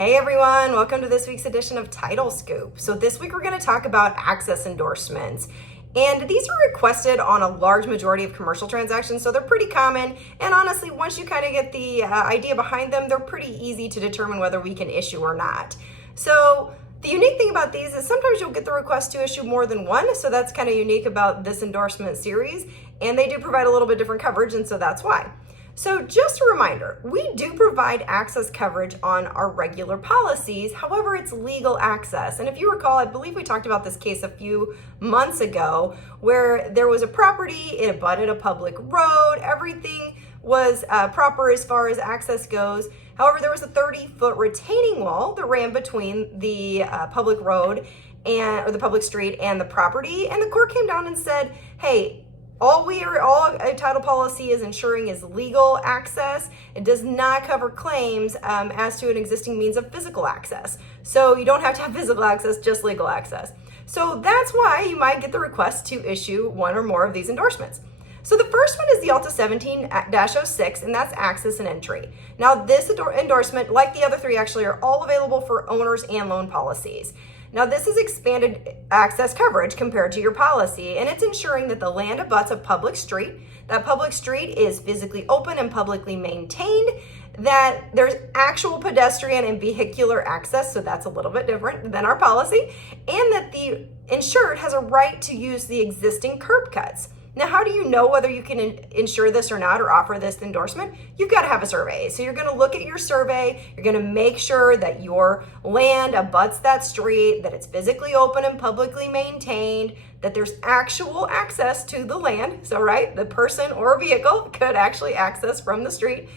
Hey everyone, welcome to this week's edition of Title Scoop. So this week we're going to talk about access endorsements. And these are requested on a large majority of commercial transactions, so they're pretty common. And honestly, once you kind of get the idea behind them, they're pretty easy to determine whether we can issue or not. So the unique thing about these is sometimes you'll get the request to issue more than one, so that's kind of unique about this endorsement series. And they do provide a little bit different coverage, and so that's why. So just a reminder, we do provide access coverage on our regular policies. However, it's legal access. And if you recall, I believe we talked about this case a few months ago where there was a property, it abutted a public road, everything was proper as far as access goes. However, there was a 30-foot retaining wall that ran between the public road or the public street and the property. And the court came down and said, hey, all a title policy is ensuring is legal access. It does not cover claims as to an existing means of physical access. So you don't have to have physical access, just legal access. So that's why you might get the request to issue one or more of these endorsements. So the first one is the Alta 17-06, and that's access and entry. Now this endorsement, like the other three actually, are all available for owners and loan policies. Now this is expanded access coverage compared to your policy, and it's ensuring that the land abuts a public street, that public street is physically open and publicly maintained, that there's actual pedestrian and vehicular access, so that's a little bit different than our policy, and that the insured has a right to use the existing curb cuts. Now, how do you know whether you can insure this or not or offer this endorsement? You've got to have a survey. So you're going to look at your survey. You're going to make sure that your land abuts that street, that it's physically open and publicly maintained, that there's actual access to the land. So, right, the person or vehicle could actually access from the street.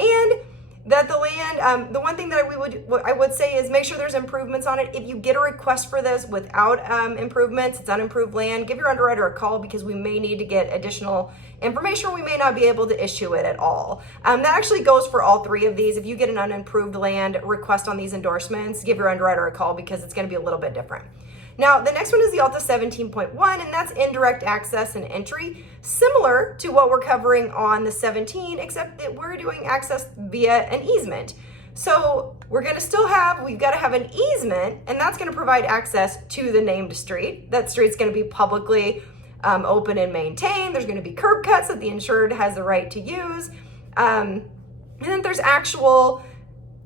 And that the land, the one thing that I would say is make sure there's improvements on it. If you get a request for this without improvements, it's unimproved land, give your underwriter a call because we may need to get additional information or we may not be able to issue it at all. That actually goes for all three of these. If you get an unimproved land request on these endorsements, give your underwriter a call because it's going to be a little bit different. Now, the next one is the Alta 17.1, and that's indirect access and entry, similar to what we're covering on the 17, except that we're doing access via an easement. So we've got to have an easement, and that's going to provide access to the named street. That street's going to be publicly open and maintained. There's going to be curb cuts that the insured has the right to use. And then there's actual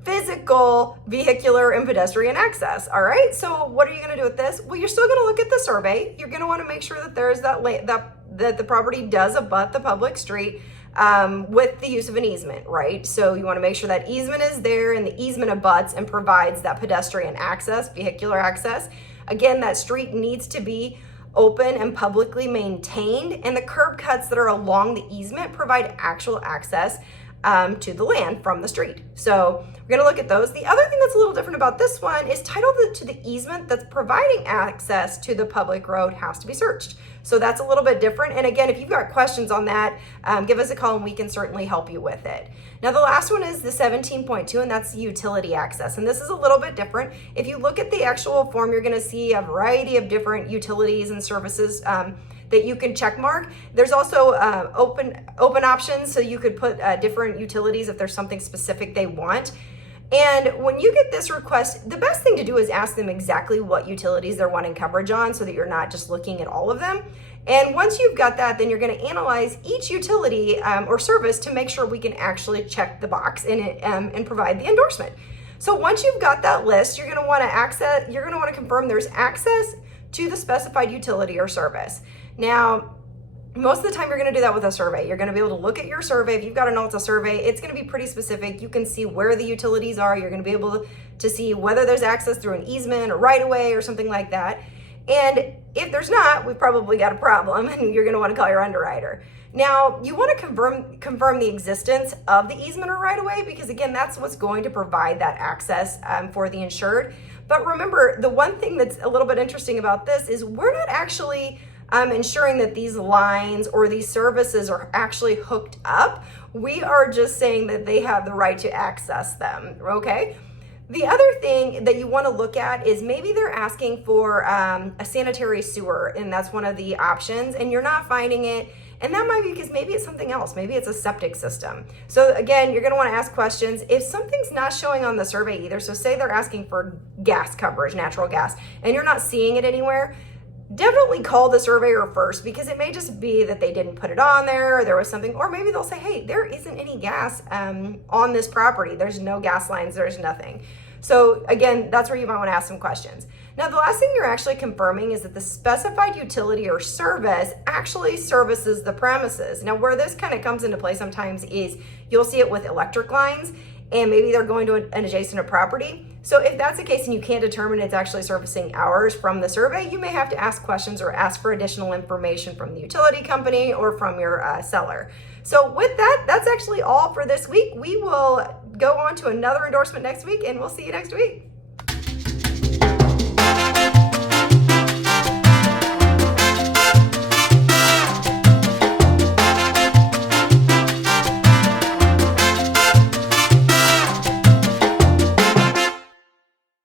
physical, vehicular, and pedestrian access. All right, so what are you going to do with this? Well, you're still going to look at the survey. You're going to want to make sure that there's that the property does abut the public street with the use of an easement, right? So you want to make sure that easement is there and the easement abuts and provides that pedestrian access, vehicular access. Again, that street needs to be open and publicly maintained, and the curb cuts that are along the easement provide actual access to the land from the street. So we're going to look at those. The other thing that's a little different about this one is title to the easement that's providing access to the public road has to be searched. So that's a little bit different. And again, if you've got questions on that, give us a call and we can certainly help you with it. Now, the last one is the 17.2, and that's the utility access. And this is a little bit different. If you look at the actual form, you're going to see a variety of different utilities and services that you can check mark. There's also open options, so you could put different utilities if there's something specific they want. And when you get this request, the best thing to do is ask them exactly what utilities they're wanting coverage on so that you're not just looking at all of them. And once you've got that, then you're going to analyze each utility or service to make sure we can actually check the box and provide the endorsement. So once you've got that list, you're going to want to confirm there's access to the specified utility or service. Now, most of the time you're going to do that with a survey. You're going to be able to look at your survey. If you've got an Alta survey, it's going to be pretty specific. You can see where the utilities are. You're going to be able to see whether there's access through an easement or right of way or something like that. And if there's not, we've probably got a problem and you're going to want to call your underwriter. Now, you want to confirm the existence of the easement or right of way because, again, that's what's going to provide that access for the insured. But remember, the one thing that's a little bit interesting about this is we're not actually ensuring that these lines or these services are actually hooked up. We are just saying that they have the right to access them, okay? The other thing that you want to look at is maybe they're asking for a sanitary sewer, and that's one of the options, and you're not finding it, And that might be because maybe it's something else. Maybe it's a septic system. So again, you're gonna wanna ask questions. If something's not showing on the survey either, so say they're asking for gas coverage, natural gas, and you're not seeing it anywhere, definitely call the surveyor first, because it may just be that they didn't put it on there, or there was something, or maybe they'll say, hey, there isn't any gas on this property. There's no gas lines, there's nothing. So again, that's where you might want to ask some questions. Now, the last thing you're actually confirming is that the specified utility or service actually services the premises. Now, where this kind of comes into play sometimes is you'll see it with electric lines, and maybe they're going to an adjacent property. So if that's the case and you can't determine it's actually servicing ours from the survey, you may have to ask questions or ask for additional information from the utility company or from your seller. So with that, that's actually all for this week. We will go on to another endorsement next week, and we'll see you next week.